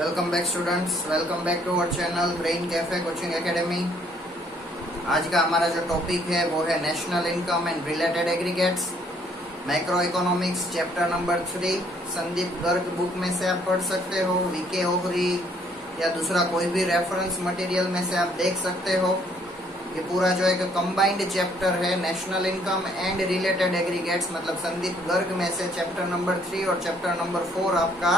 Welcome back students, welcome back to our channel brain cafe coaching academy. आज का हमारा जो टॉपिक है वो है national income and related aggregates, macro economics, chapter number 3। Sandeep Garg book में से आप पढ़ सकते हो, वीके ओहरी या दूसरा कोई भी रेफरेंस मटेरियल में से आप देख सकते हो। ये पूरा जो एक कंबाइंड चैप्टर है national income and related aggregates, मतलब संदीप गर्ग में से चैप्टर नंबर 3 और चैप्टर नंबर 4 आपका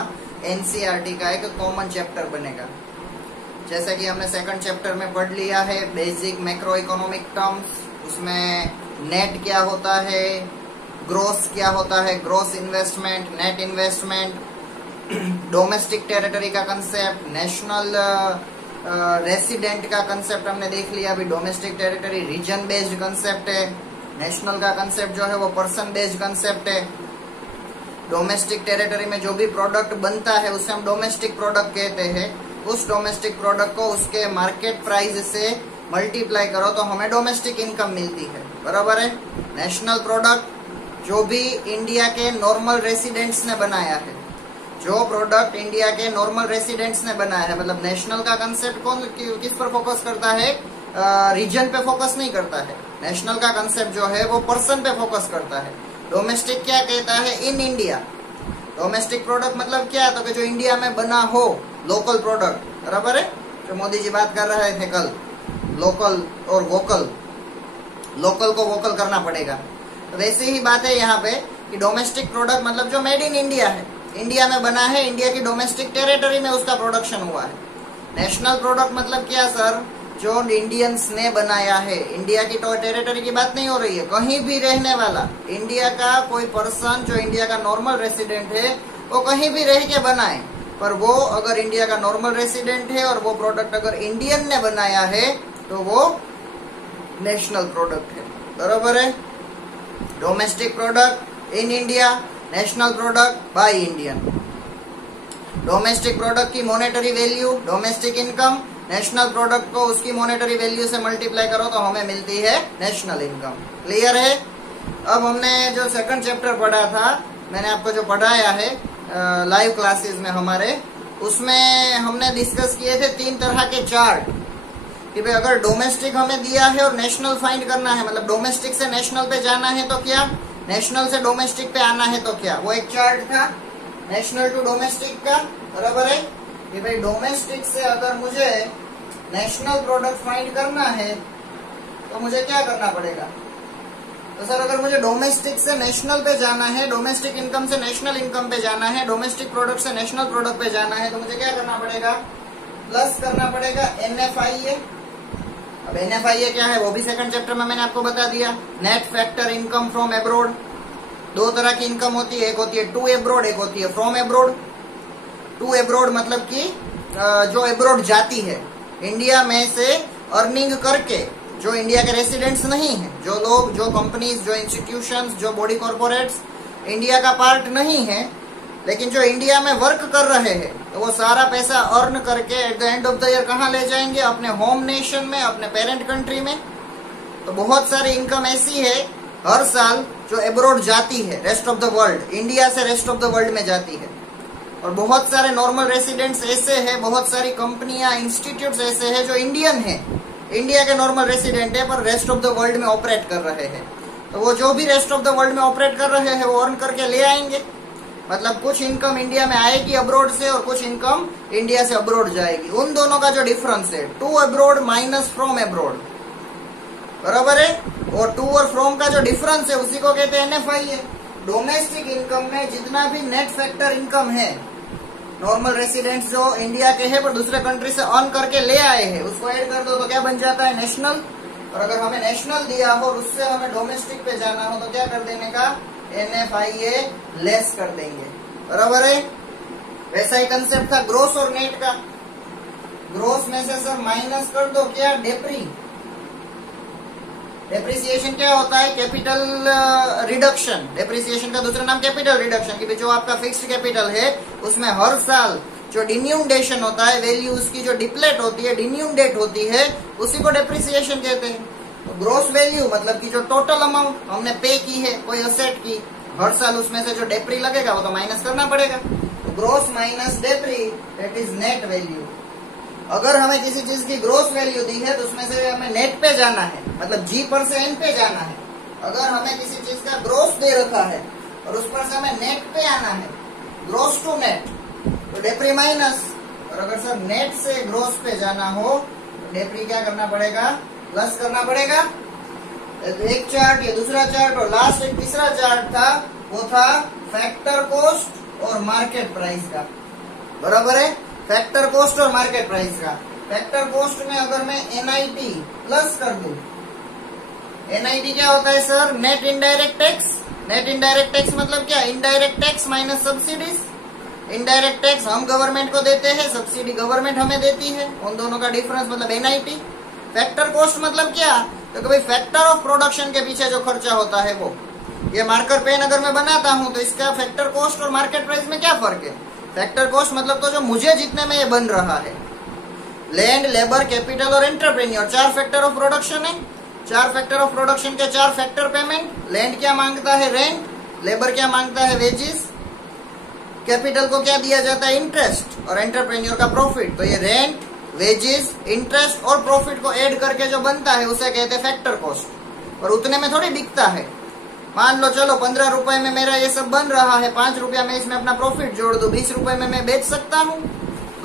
एनसीईआरटी का एक कॉमन चैप्टर बनेगा। जैसे कि हमने सेकंड चैप्टर में पढ़ लिया है बेसिक मैक्रो इकोनॉमिक टर्म्स, उसमें नेट क्या होता है, ग्रोस क्या होता है, gross investment, net investment, domestic territory का कंसेप्ट, नेशनल रेसिडेंट का कंसेप्ट हमने देख लिया। अभी domestic territory region based concept है, नेशनल का कंसेप्ट जो है वो पर्सन बेस्ड कंसेप्ट है। डोमेस्टिक टेरिटरी में जो भी प्रोडक्ट बनता है उसे हम डोमेस्टिक प्रोडक्ट कहते हैं। उस डोमेस्टिक प्रोडक्ट को उसके मार्केट प्राइस से मल्टीप्लाई करो तो हमें डोमेस्टिक इनकम मिलती है, बराबर है। नेशनल प्रोडक्ट जो भी इंडिया के नॉर्मल रेसिडेंट्स ने बनाया है, जो प्रोडक्ट इंडिया के नॉर्मल रेसिडेंट्स ने बनाया है, मतलब नेशनल का कंसेप्ट कौन किस पर फोकस करता है, रीजन पे फोकस नहीं करता है। नेशनल का कंसेप्ट जो है वो पर्सन पे फोकस करता है। डोमेस्टिक क्या कहता है, इन इंडिया। डोमेस्टिक प्रोडक्ट मतलब क्या, तो कि जो इंडिया में बना हो, लोकल प्रोडक्ट, बराबर है। जो मोदी जी बात कर रहे थे कल, लोकल और वोकल, लोकल को वोकल करना पड़ेगा। तो वैसे ही बात है यहाँ पे कि डोमेस्टिक प्रोडक्ट मतलब जो मेड इन इंडिया है, इंडिया में बना है, इंडिया की डोमेस्टिक टेरिटरी में उसका प्रोडक्शन हुआ है। नेशनल प्रोडक्ट मतलब क्या सर, जो इंडियंस ने बनाया है। इंडिया की टेरिटरी की बात नहीं हो रही है, कहीं भी रहने वाला इंडिया का कोई पर्सन जो इंडिया का नॉर्मल रेसिडेंट है वो कहीं भी रह के बनाए, पर वो अगर इंडिया का नॉर्मल रेसिडेंट है और वो प्रोडक्ट अगर इंडियन ने बनाया है तो वो नेशनल प्रोडक्ट है, बराबर है। Domestic product in India, national product by Indian. Domestic product की monetary value domestic income, national product को उसकी मॉनेटरी वैल्यू से मल्टीप्लाई करो तो हमें मिलती है नेशनल इनकम। क्लियर है। अब हमने जो सेकंड चैप्टर पढ़ा था, मैंने आपको जो पढ़ाया है लाइव क्लासेस में हमारे, उसमें हमने डिस्कस किए थे 3 तरह के चार्ट कि भाई अगर डोमेस्टिक हमें दिया है और नेशनल फाइंड करना है, मतलब डोमेस्टिक से नेशनल पे जाना है तो क्या, नेशनल से डोमेस्टिक पे आना है तो क्या। वो एक चार्ट था नेशनल टू डोमेस्टिक का, बराबर है। कि भाई डोमेस्टिक से अगर मुझे नेशनल प्रोडक्ट फाइंड करना है तो मुझे क्या करना पड़ेगा। तो सर अगर मुझे डोमेस्टिक से नेशनल पे जाना है, डोमेस्टिक इनकम से नेशनल इनकम पे जाना है, डोमेस्टिक प्रोडक्ट से नेशनल प्रोडक्ट पे जाना है, तो मुझे क्या करना पड़ेगा, प्लस करना पड़ेगा NFIA। अब NFIA क्या है वो भी सेकंड चैप्टर में मैंने आपको बता दिया। Net factor income from abroad, 2 तरह की इनकम होती है, एक होती है टू एब्रोड, एक होती है फ्रॉम एब्रोड। टू एब्रोड मतलब कि जो एब्रोड जाती है, इंडिया में से अर्निंग करके, जो इंडिया के रेसिडेंट्स नहीं है, जो लोग, जो कंपनीज, जो इंस्टीट्यूशंस, जो बॉडी कॉर्पोरेट्स इंडिया का पार्ट नहीं है लेकिन जो इंडिया में वर्क कर रहे हैं, तो वो सारा पैसा अर्न करके at the end of the year कहाँ ले जाएंगे, अपने होम नेशन में, अपने पेरेंट कंट्री में। तो बहुत सारी इनकम ऐसी है हर साल जो एब्रोड जाती है, rest of the world, India से रेस्ट ऑफ द वर्ल्ड में जाती है। और बहुत सारे नॉर्मल रेसिडेंट्स ऐसे हैं, बहुत सारी कंपनियां, इंस्टीट्यूट्स ऐसे हैं जो इंडियन है, इंडिया के नॉर्मल रेसिडेंट है पर रेस्ट ऑफ द वर्ल्ड में ऑपरेट कर रहे हैं। तो वो जो भी रेस्ट ऑफ द वर्ल्ड में ऑपरेट कर रहे हैं वो अर्न करके ले आएंगे। मतलब कुछ इनकम इंडिया में आएगी अब्रोड से और कुछ इनकम इंडिया से अब्रोड जाएगी। उन दोनों का जो डिफरेंस है, to abroad minus from abroad, बराबर है। और टू और फ्रॉम का जो डिफरेंस है उसी को कहते हैं NFIA। डोमेस्टिक इनकम में जितना भी नेट फैक्टर इनकम है, नॉर्मल रेसिडेंट्स जो इंडिया के हैं पर दूसरे कंट्री से अर्न करके ले आए हैं, उसको ऐड कर दो तो क्या बन जाता है, नेशनल। और अगर हमें नेशनल दिया हो और उससे हमें डोमेस्टिक पे जाना हो तो क्या कर देने का, NFIA लेस कर देंगे, बराबर है। वैसा ही कंसेप्ट था ग्रोस और नेट का। ग्रोस में से सर माइनस कर दो क्या, डेप्रिसिएशन क्या होता है, कैपिटल रिडक्शन। डेप्रिसिएशन का दूसरा नाम कैपिटल रिडक्शन, कि जो आपका फिक्स्ड कैपिटल है उसमें हर साल जो डिन्यूंडेशन होता है, वैल्यू उसकी जो डिप्लेट होती है, डिन्यूंडेट होती है, उसी को डेप्रिसिएशन कहते हैं। तो ग्रोस वैल्यू मतलब कि जो टोटल अमाउंट हमने पे की है कोई असेट की, हर साल उसमें से जो डेप्री लगेगा वो तो माइनस करना पड़ेगा। ग्रोस माइनस डेप्री दैट इज नेट वैल्यू। अगर हमें किसी चीज की ग्रोस वैल्यू दी है तो उसमें से हमें नेट पे जाना है, मतलब जी पर से एन पे जाना है। अगर हमें किसी चीज का ग्रोस दे रखा है और उस पर से हमें नेट पे आना है, ग्रोस टू नेट, तो डेप्री माइनस। और अगर सर नेट से ग्रोस पे जाना हो तो डेप्री क्या करना पड़ेगा, प्लस करना पड़ेगा। एक चार्ट, ये दूसरा चार्ट, और लास्ट एक तीसरा चार्ट था, वो था फैक्टर कॉस्ट और मार्केट प्राइस का। बराबर है, फैक्टर कॉस्ट और मार्केट प्राइस का। फैक्टर कॉस्ट में अगर मैं एनआईटी प्लस कर दूं, एनआईटी क्या होता है sir, net indirect tax. Net indirect tax मतलब क्या, indirect tax minus subsidies. Indirect tax हम गवर्नमेंट को देते हैं, सब्सिडी गवर्नमेंट हमें देती है, उन दोनों का डिफरेंस मतलब एनआईटी। फैक्टर कॉस्ट मतलब क्या, तो भाई फैक्टर ऑफ प्रोडक्शन के पीछे जो खर्चा होता है वो। ये मार्कर पेन अगर मैं बनाता हूं तो इसका फैक्टर कॉस्ट और मार्केट प्राइस में क्या फर्क है। फैक्टर कॉस्ट मतलब तो जो मुझे जितने में ये बन रहा है, लैंड, लेबर, कैपिटल और एंटरप्रेन्योर, 4 फैक्टर ऑफ प्रोडक्शन है। 4 फैक्टर ऑफ प्रोडक्शन के 4 फैक्टर पेमेंट। लैंड क्या मांगता है, रेंट। लेबर क्या मांगता है, वेजेस। कैपिटल को क्या दिया जाता है, इंटरेस्ट। और एंटरप्रेन्योर का प्रॉफिट। तो ये रेंट, वेजेस, इंटरेस्ट और प्रॉफिट को ऐड करके जो बनता है उसे कहते हैं फैक्टर कॉस्ट। और उतने में थोड़ी बिकता है। मान लो चलो 15 रुपए में मेरा ये सब बन रहा है, 5 रुपया में इसमें अपना प्रॉफिट जोड़ दो, 20 रुपए में मैं बेच सकता हूँ।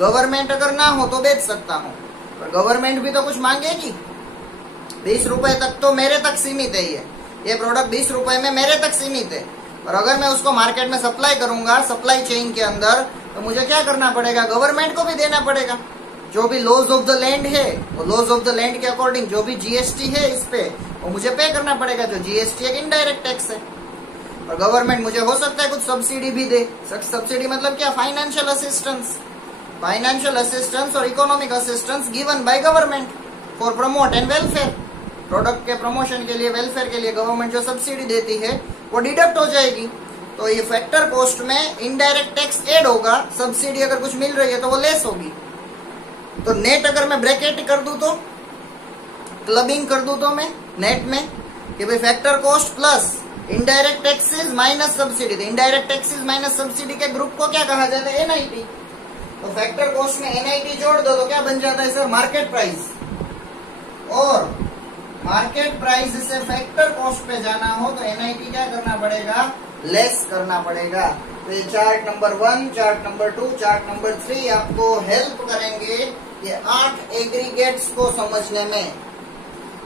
गवर्नमेंट अगर ना हो तो बेच सकता हूँ, पर गवर्नमेंट भी तो कुछ मांगेगी। 20 रुपए तक तो मेरे तक सीमित है, ये प्रोडक्ट 20 रुपए में मेरे तक सीमित है। और अगर मैं उसको मार्केट में सप्लाई करूंगा, सप्लाई चेन के अंदर, तो मुझे क्या करना पड़ेगा, गवर्नमेंट को भी देना पड़ेगा। जो भी लॉज ऑफ द लैंड है, वो लॉज ऑफ द लैंड के अकॉर्डिंग जो भी जीएसटी है इस पे, वो मुझे पे करना पड़ेगा। जो जीएसटी एक इनडायरेक्ट टैक्स है। और गवर्नमेंट मुझे हो सकता है कुछ सब्सिडी भी दे। सब्सिडी मतलब क्या, फाइनेंशियल असिस्टेंस। फाइनेंशियल असिस्टेंस और economic assistance given by government for promote and welfare. Product के प्रमोशन के लिए, वेलफेयर के लिए गवर्नमेंट जो सब्सिडी देती है वो डिडक्ट हो जाएगी। तो ये फैक्टर कॉस्ट में इनडायरेक्ट टैक्स ऐड होगा, सब्सिडी अगर कुछ मिल रही है तो वो लेस होगी। तो नेट अगर मैं ब्रैकेट कर दूं तो, क्लबिंग कर दूं तो मैं नेट में कि भाई factor cost plus indirect taxes minus subsidy. तो इनडायरेक्ट टैक्सेस माइनस सब्सिडी के ग्रुप को क्या कहा जाता है, एनआईटी। तो फैक्टर कॉस्ट में एनआईटी जोड़ दो तो क्या बन जाता है सर, मार्केट प्राइस। और मार्केट प्राइस से फैक्टर कॉस्ट पे जाना हो तो एनआईटी क्या करना पड़ेगा, लेस करना पड़ेगा। तो ये chart number 1, chart number 2, chart number 3 आपको हेल्प करेंगे ये 8 एग्रीगेट्स को समझने में।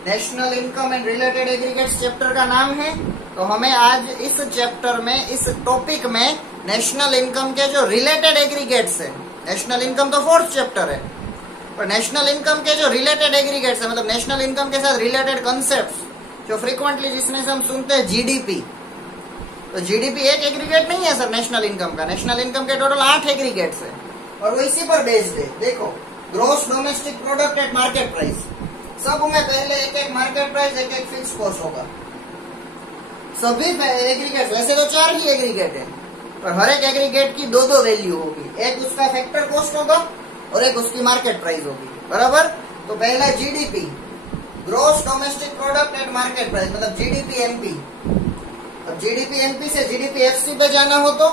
National income and related aggregates chapter का नाम है। तो हमें आज इस चैप्टर में, इस टॉपिक में नेशनल इनकम के जो रिलेटेड एग्रीगेट्स है, नेशनल इनकम तो 4th चैप्टर है, पर नेशनल इनकम के जो रिलेटेड एग्रीगेट्स है, मतलब नेशनल इनकम के साथ रिलेटेड कॉन्सेप्ट्स जो फ्रीक्वेंटली जिसमें से हम सुनते हैं जीडीपी। तो जीडीपी एक एग्रीगेट नहीं है सर नेशनल इनकम का। नेशनल इनकम के टोटल 8 एग्रीगेट्स है और वो इसी पर बेस्ड है। देखो, gross domestic product at market price, सब में पहले एक मार्केट प्राइस, एक फिक्स कॉस्ट होगा। सभी एग्रीगेट, वैसे तो 4 ही एग्रीगेट है, पर हर एक एग्रीगेट की 2-2 वैल्यू होगी। एक उसका फैक्टर कॉस्ट होगा और एक उसकी मार्केट प्राइस होगी। बराबर। तो पहला GDP, gross domestic product at market price, मतलब जीडीपी एमपी। अब जीडीपी एमपी से जीडीपी एफसी पे जाना हो तो,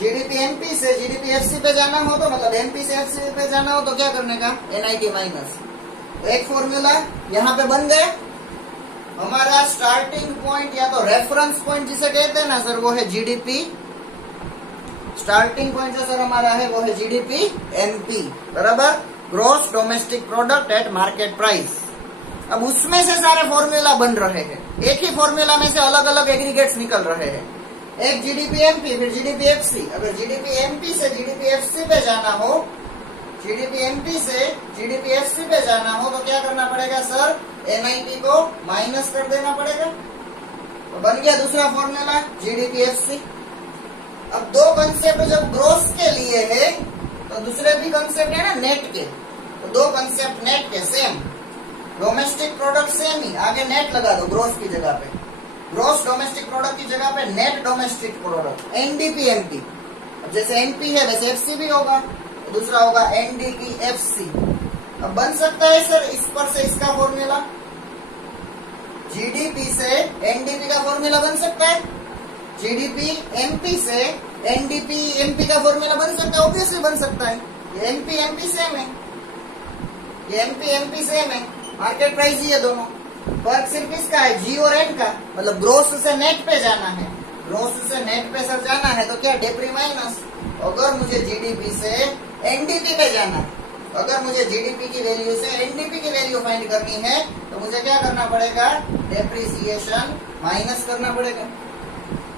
जीडीपी एमपी से जीडीपी एफसी पे जाना हो तो, मतलब एमपी से एफसी पे जाना हो तो क्या करने का, एनआईटी माइनस। तो एक फॉर्मूला यहाँ पे बन गए। हमारा स्टार्टिंग पॉइंट या तो रेफरेंस पॉइंट जिसे कहते हैं ना सर, वो है जीडीपी। स्टार्टिंग पॉइंट जो सर हमारा है वो है जीडीपी एमपी, बराबर, gross domestic product at market price. अब उसमें से सारे फॉर्मूला बन रहे हैं, एक ही फॉर्मूला में से अलग अलग एग्रीगेट्स निकल रहे हैं। एक जीडीपी एमपी, फिर जीडीपी एफसी। अगर जीडीपी एमपी से जीडीपी एफसी पे जाना हो, जीडीपी एमपी से जीडीपी एफसी पे जाना हो तो क्या करना पड़ेगा सर, एनआईटी को माइनस कर देना पड़ेगा। तो बन गया दूसरा फॉर्मूला जीडीपी एफसी। अब 2 कंसेप्ट जब ग्रोस के लिए है तो दूसरे भी कंसेप्ट है ना नेट के, तो 2 कंसेप्ट नेट के सेम। डोमेस्टिक प्रोडक्ट सेम ही, आगे नेट लगा दो ग्रोस की जगह पे, ग्रोस डोमेस्टिक प्रोडक्ट की जगह पे net domestic product, NDP MP. अब जैसे एनपी है वैसे एफसी भी होगा, तो दूसरा होगा एनडीपी एफसी। अब बन सकता है सर इस पर से इसका फॉर्मूला, जीडीपी से एनडीपी का फॉर्मूला बन सकता है, जीडीपी एमपी से एनडीपी एमपी का फॉर्मूला बन सकता है, ऑब्वियसली बन सकता है। ये एमपी एमपी सेम है, ये एमपी एमपी सेम है, मार्केट प्राइस ही है दोनों। फर्क सिर्फ इसका है जी और एन का, मतलब ग्रोस से नेट पे जाना है। ग्रोस से नेट पे सर जाना है तो क्या डेप्री माइनस। अगर मुझे जीडीपी से एनडीपी पे जाना है, अगर मुझे जीडीपी की वैल्यू से एनडीपी की वैल्यू फाइंड करनी है तो मुझे क्या करना पड़ेगा, डेप्रिसिएशन माइनस करना पड़ेगा।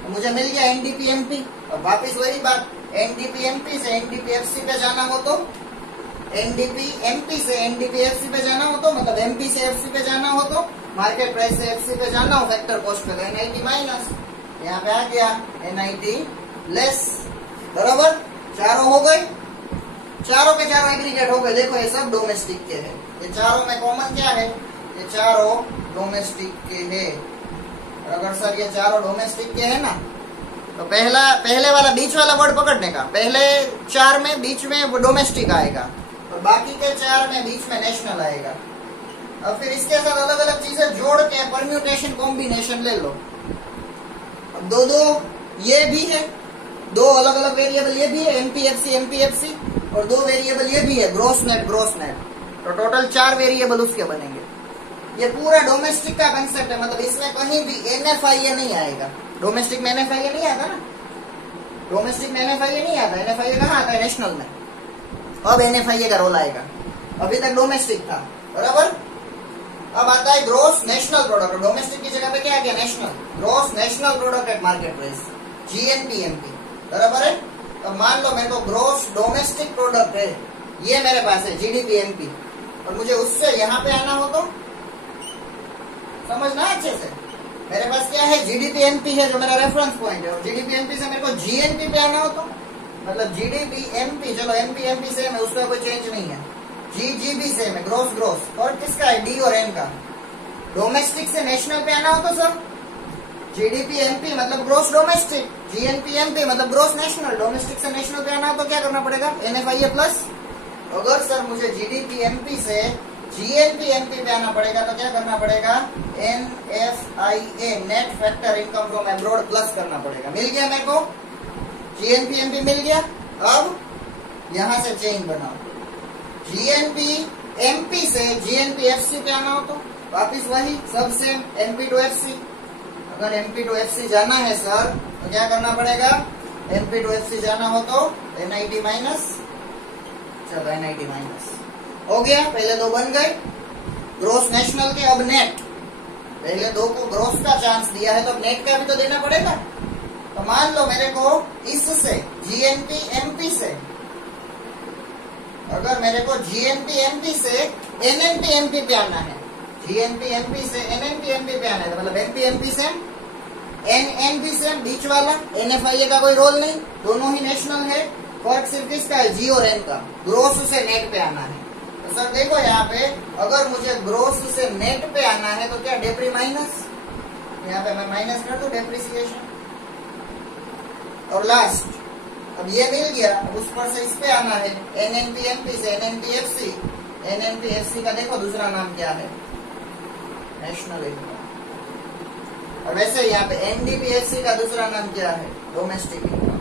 तो मुझे मिल गया एनडीपी एमपी। अब वापिस वही बात, एनडीपी एमपी से एनडीपी एफसी पे जाना हो तो, एनडीपी एमपी से एनडीपी एफसी पे जाना हो तो, मतलब एमपी से एफसी पे जाना हो तो, मार्केट प्राइस से एफसी पे जाना हो फैक्टर कॉस्ट पे, एनआईटी माइनस, यहाँ पे आ गया एनआईटी लेस। बराबर, चारों हो गए, चारों के चारों एग्रीगेट हो गए। देखो ये सब डोमेस्टिक के हैं, ये चारों में कॉमन क्या है, ये चारों डोमेस्टिक के हैं। अगर सर ये चारों डोमेस्टिक के है ना, तो पहले वाला बीच वाला वर्ड पकड़ने का, पहले चार में बीच में डोमेस्टिक आएगा और बाकी के चार में बीच में नेशनल आएगा। अब फिर इसके साथ अलग अलग चीजें जोड़ के परम्यूटेशन कॉम्बिनेशन ले लो। अब दो दो ये भी है, दो अलग अलग वेरिएबल ये भी है, एमपीएफसी और दो वेरिएबल ये भी है, ग्रोस नेट। तो टोटल 4 वेरिएबल उसके बनेंगे। ये पूरा डोमेस्टिक का कंसेप्ट है, मतलब इसमें कहीं भी एनएफआईए नहीं आएगा। डोमेस्टिक में एनएफआईए नहीं आता ना, डोमेस्टिक में एनएफआईए नहीं आता। एनएफआईए कहाँ आता है, नेशनल में। अब एनएफआईए का रोल आएगा, अभी तक डोमेस्टिक था। बराबर, अब आता है ग्रोस नेशनल प्रोडक्ट। डोमेस्टिक की जगह पे क्या गया, national. Gross national product at market price, GNP MP. बराबर है। अब मान लो मेरे को ग्रोस डोमेस्टिक प्रोडक्ट है, ये मेरे पास है जीडीपी एमपी, और मुझे उससे यहाँ पे आना हो तो समझना अच्छे से, मेरे पास क्या है, जीडीपी एमपी है जो मेरा रेफरेंस पॉइंट है, और जीडीपी एमपी से मेरे को जीएनपी पे आना हो तो, मतलब जीडीपी एमपी, चलो एमपी एमपी सेम है, उसका कोई चेंज नहीं है। जीजीबी सेम है, ग्रोस। और किसका है, डी और एन का। डोमेस्टिक से नेशनल पे आना हो तो सर जीडीपी एमपी मतलब ग्रोस डोमेस्टिक, जीएनपी एमपी मतलब ग्रोस नेशनल। डोमेस्टिक से नेशनल पे आना हो तो क्या करना पड़ेगा, एनएफआईए प्लस। अगर सर मुझे जीडीपी एमपी से जीएनपी एमपी पे आना पड़ेगा तो क्या करना पड़ेगा, NFIA net factor income from abroad plus करना पड़ेगा। मिल गया मेरे को, जीएनपी एमपी मिल गया। अब यहां से चेन बनाओ, जीएनपी एमपी से जीएनपी एफसी पे आना हो तो वापिस वही सब सेम, एमपी टू एफसी। अगर एमपी टू एफसी जाना है सर तो क्या करना पड़ेगा, एमपी टू एफसी जाना हो तो एनआईटी माइनस। चलो एनआईटी माइनस हो गया, पहले दो बन गए ग्रोस नेशनल के। अब नेट, पहले दो को ग्रोस का चांस दिया है तो अब नेट का भी तो देना पड़ेगा। तो मान लो मेरे को इससे जीएनपी एमपी से, अगर मेरे को जीएनपी एमपी से एनएनपी एमपी पे आना है, जीएनपी एमपी से एनएनपी एमपी पे आना है, मतलब एमपी एमपी से एनएनपी से बीच वाला, एनएफआईए का कोई रोल नहीं, दोनों ही नेशनल है। फर्क सिर्फ किसका है, जी और एन का। ग्रोस से नेट पे आना है तो सर देखो यहाँ पे, अगर मुझे ग्रोस से नेट पे आना है तो क्या, डेप्री माइनस, यहाँ पे मैं माइनस कर दूं डेप्रिसिएशन। और लास्ट, अब ये मिल गया, अब उस पर से इस पे आना है, एनएनपी एमपी से एनएनपी एफसी। एनएनपी एफसी का देखो दूसरा नाम क्या है, नेशनल इनकम। और वैसे यहाँ पे एनडीपीएफसी का दूसरा नाम क्या है, डोमेस्टिक इनकम।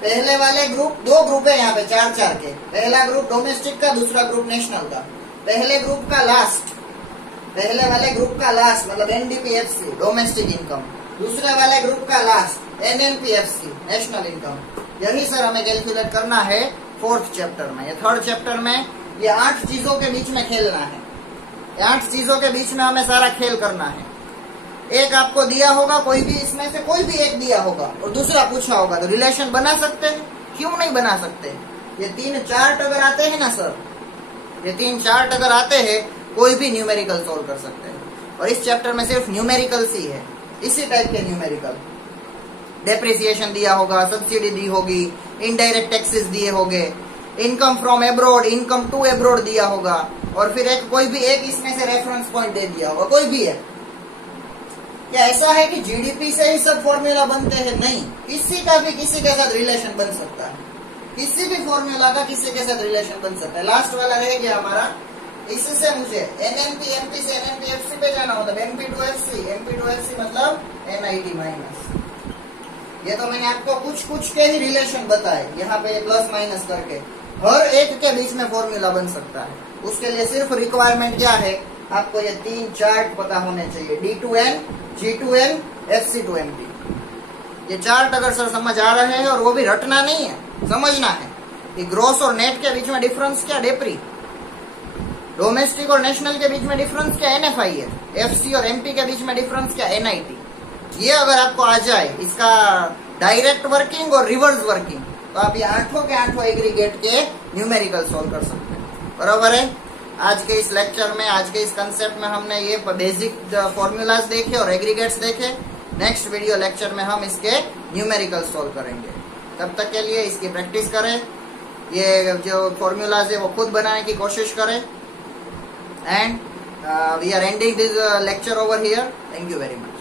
पहले वाले ग्रुप, दो ग्रुप है यहाँ पे 4-4 के, पहला ग्रुप डोमेस्टिक का, दूसरा ग्रुप नेशनल का। पहले ग्रुप का लास्ट, पहले वाले ग्रुप का लास्ट मतलब एनडीपीएफसी डोमेस्टिक इनकम, दूसरे वाले ग्रुप का लास्ट एनएनपीएफसी नेशनल इनकम। यही सर हमें कैलकुलेट करना है 4th चैप्टर में। ये 3rd चैप्टर में ये 8 चीजों के बीच में खेलना है, 8 चीजों के बीच में हमें सारा खेल करना है। एक आपको दिया होगा, कोई भी इसमें से कोई भी एक दिया होगा और दूसरा पूछा होगा, तो रिलेशन बना सकते हैं, क्यों नहीं बना सकते। ये 3 चार्ट अगर आते हैं ना सर, ये 3 चार्ट अगर आते हैं, कोई भी न्यूमेरिकल सोल्व कर सकते हैं। और इस चैप्टर में सिर्फ न्यूमेरिकल्स ही है, इसी टाइप के न्यूमेरिकल। डेप्रिसिएशन दिया होगा, सब्सिडी दी होगी, इनडायरेक्ट टैक्सेस दिए होंगे, income from abroad, income to abroad दिया होगा, और फिर एक कोई भी एक इसमें से रेफरेंस पॉइंट दे दिया होगा, कोई भी है। क्या ऐसा है कि जीडीपी से ही सब फॉर्मूला बनते हैं? नहीं, किसी का भी किसी के साथ रिलेशन बन सकता है, किसी भी फॉर्मूला का किसी के साथ रिलेशन बन सकता है। लास्ट वाला रह गया हमारा, इससे मुझे एनएनपी एमपी से एनएनपी एफसी पे जाना, मतलब MP to FC, MP to FC मतलब एनआईटी माइनस। ये तो मैंने आपको कुछ कुछ के ही रिलेशन बताए, यहाँ पे प्लस माइनस करके हर एक के बीच में फॉर्मूला बन सकता है। उसके लिए सिर्फ रिक्वायरमेंट क्या है, आपको ये 3 चार्ट पता होने चाहिए, D2N, G2N, FC2MP। ये चार्ट अगर सर समझ आ रहे हैं, और वो भी रटना नहीं है, समझना है कि ग्रॉस और नेट के बीच में डिफरेंस क्या डेप्री, डोमेस्टिक और नेशनल के बीच में डिफरेंस क्या NFI है, FC और MP के बीच में डिफरेंस क्या NIT। ये अगर आपको आ जाए, इसका डायरेक्ट वर्किंग और रिवर्स वर्किंग, तो आप ये 8 के 8 एग्रीगेट के न्यूमेरिकल सोल्व कर सकते हैं। बराबर है। आज के इस लेक्चर में, आज के इस कंसेप्ट में हमने ये बेसिक फॉर्मूलाज देखे और एग्रीगेट्स देखे। नेक्स्ट वीडियो लेक्चर में हम इसके न्यूमेरिकल सोल्व करेंगे। तब तक के लिए इसकी प्रैक्टिस करें, ये जो फॉर्मूलाज है वो खुद बनाने की कोशिश करें। And we are ending this lecture over here. Thank you very much.